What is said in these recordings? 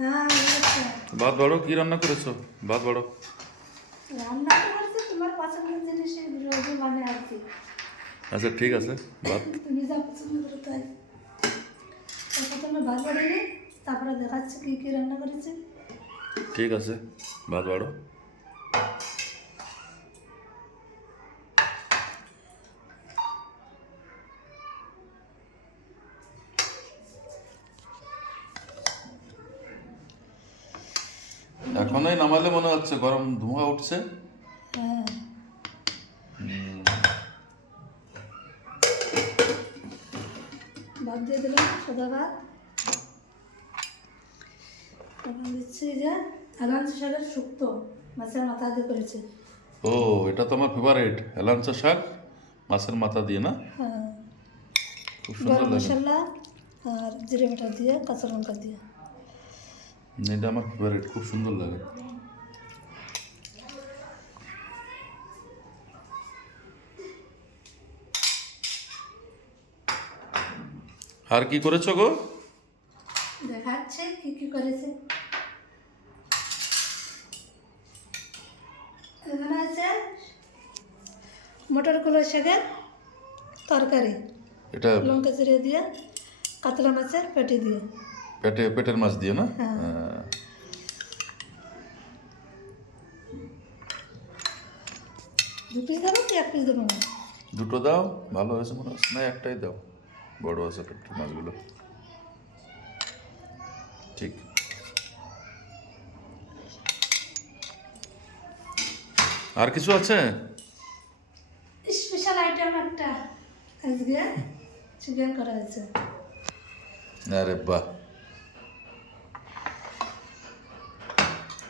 হ্যাঁ হয়েছে। ভাত বাড়ো, কি রান্না করেছো? ভাত বাড়ো। রান্না তো করছি তোমার পছন্দের জিনিস রোজই মানে আর কি। আচ্ছা ঠিক আছে, ভাত। তুমি যা পছন্দ করো তাই। প্রথমে ভাত বাড়িনি, তারপরে দেখাচ্ছি কি কি রান্না করেছি। ঠিক আছে, ভাত বাড়ো। এখনই নামালে মনে হচ্ছে গরম ধোঁয়া উঠছে। হ্যাঁ ভাত দিয়ে দিলাম, সাদা ভাত। এখন দিচ্ছি যে হেলাঞ্চি শাকের শুক্তো, মাছের মাথা দিয়ে করেছি। ও, এটা তো আমার ফেভারিট, হেলাঞ্চা শাক মাছের মাথা দিয়ে না? হ্যাঁ, খুব সুন্দর গরম লাগে। মশলা আর জিরে বাটা দিয়ে, কাঁচা লঙ্কা দিয়ে। এটা আমার ফেভারিট, খুব সুন্দর লাগে। আর কি করেছো গো? দেখাচ্ছে কি কি করেছে। এখানে আছে মটর কলাই শাকের তরকারি, এটা লঙ্কা চিড়ে দিয়ে, কাতলা মাছের পেটি দিয়ে। পেটের মাছ দিয়ে না? হ্যাঁ। হ্যাঁ। দু পিস দেবো কি এক পিস দেবো না? দুটো দাও, ভালো হয়েছে মনে হচ্ছে। না, একটাই দাও, বড় আছে পেটের মাছগুলো। ঠিক। আর কিছু আছে? স্পেশাল আইটেম একটা আজকে চিকেন করা হয়েছে। আরে বাহ,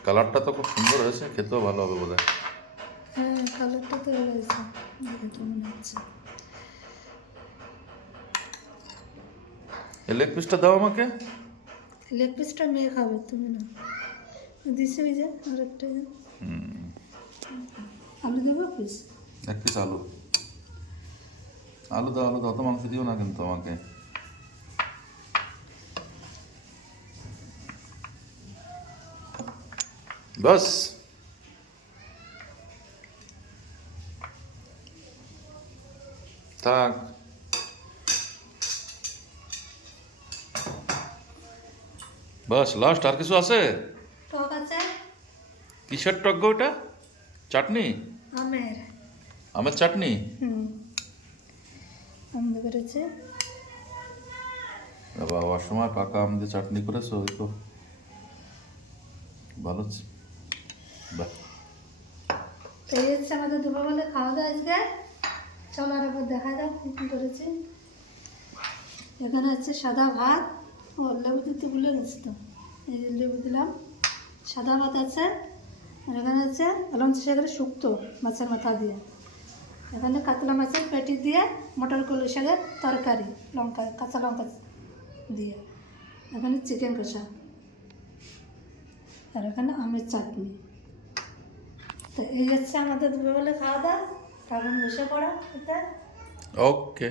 কালারটা তো খুব সুন্দর হয়েছে, খেতেও ভালো হবে বোধ হয়। হ্যাঁ কালারটা তো ভালো হয়েছে, দেখে তো মনে হচ্ছে। এই লেগ পিসটা দাও আমাকে। লেগ পিসটা মেয়ে খাবে, তুমি না। দিছি ওই যে আর একটা আলু দেবো পিস। এক পিস আলু। আলু দাও, আলু দাও, তো মাংস দিও না কিন্তু আমাকে। বাস। থাক। বাস, লাস্ট আর কিছু আছে? টক আছে, কিসের টক গো ওটা? চাটনি? আমের। আমের চাটনি? আম দিয়ে করেছে। বাবা, অসময় পাকা আম দিয়ে চাটনি করেছো, ওই তো ভালো। বাহ। তো এই হচ্ছে আমাদের দুপুরবেলা খাওয়া দাওয়া আজকে। চলো আর একবার দেখা দাও কী কী করেছি। এখানে হচ্ছে সাদা ভাত, ও লেবু দিতে ভুলে গেছি তো, এই যে লেবু দিলাম। সাদা ভাত আছে, আর এখানে হচ্ছে হেলাঞ্চি শাকের শুক্তো মাছের মাথা দিয়ে। এখানে কাতলা মাছের পেটি দিয়ে, মটর কলাই শাকের তরকারি, লঙ্কা কাঁচা লঙ্কা দিয়ে। এখানে চিকেন কষা, আর এখানে আমের চাটনি। তো এই হচ্ছে আমাদের দুপুরবেলা খাওয়া দাওয়া। এখন বসে পড়া এটা। ওকে।